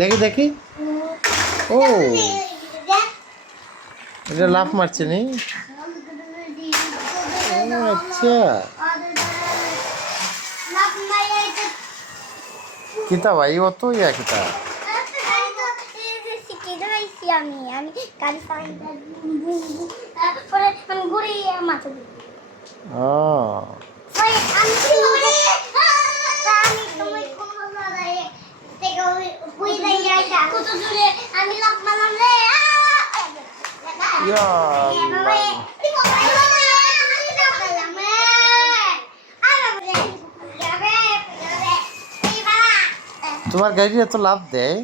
দেখি দেখি। ও এটা লাফ মারছে নি। আচ্ছা কিতা ভাই ও তো ইয়া কিতা আমি আমি গাড়ি তারপরে আমি ঘুরিয়ে মাথা দিই। ও আমি লাভ মারলাম রে। ইয়া আল্লাহ। তোমার গাড়ি এত লাভ দেয়?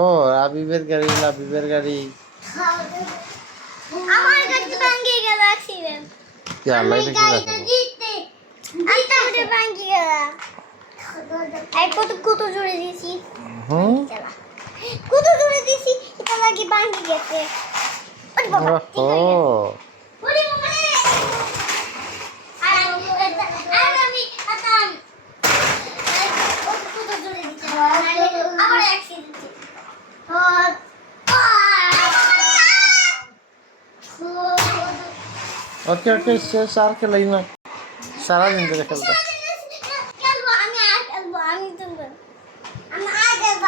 ও রাবিবের গাড়ি, লাবিবের গাড়ি। আমার গাড়ি ভাঙে গেল অ্যাক্সিডেন্ট। ইয়া আল্লাহ এটা কি গাড়িটা জিততে জিততে ভাঙে গেল। এই কত জোরে দিছি। হুম কত জোরে দিছি এটা লাগি ভাঙে গেছে। ওরে বাবা ঠিক হয়ে গেছে। ওরে বাবা রে। আর আমি আতাম কত জোরে দিছি আবার অ্যাক্সিডেন্ট। ওকে ওকে শেষ আর খেলাই না সারাদিন ধরে খেলতে।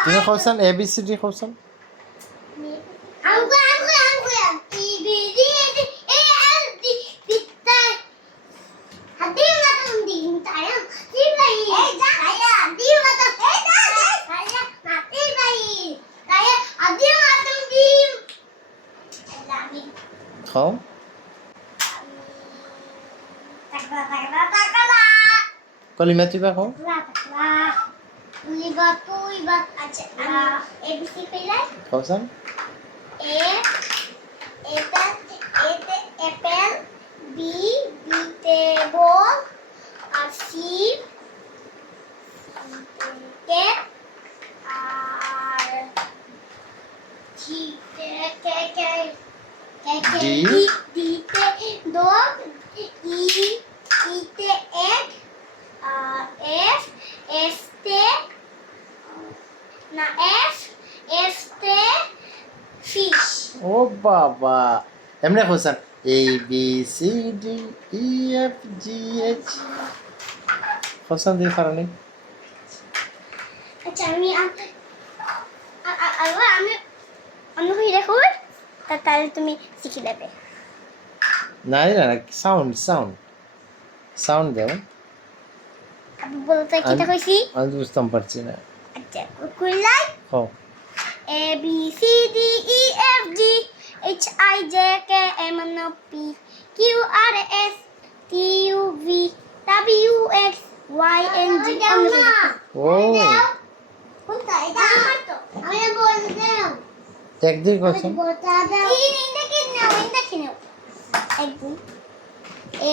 তুমি খাওছেন ABCD খাওছেন? খাও কলিমা তুই খাও। খাওছেন apple, B তে ball, আর C cat, আর D তে dog, E তে egg, আর F তে তে fish. ও বাবা এমনি খাওছেন ABCDEFGH খাওছেন দিয়ে কারণে। আচ্ছা আমি অন্য হয়ে রাখো তাহলে তুমি শিখে নেবে। না না সাউন্ড দাও। আমি বলতে কিটা কইছি আমি বুঝতাম পারছি না। আচ্ছা কইলাই খাও ABCDEFG HIJK LMNOP QRSTUV WXYNG। ও একদিন খাওছেন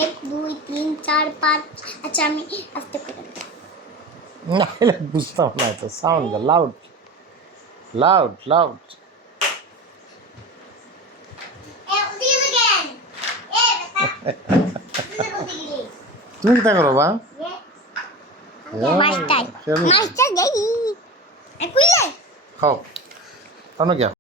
এক দুই তিন চার পাঁচ। আচ্ছা আমি আস্তে করে না এটা বুঝতাম না তো সাউন্ড লাউড তুমি কি করো বা মাস্টার মাস্টার যাই কইলে খাও কেন গিয়া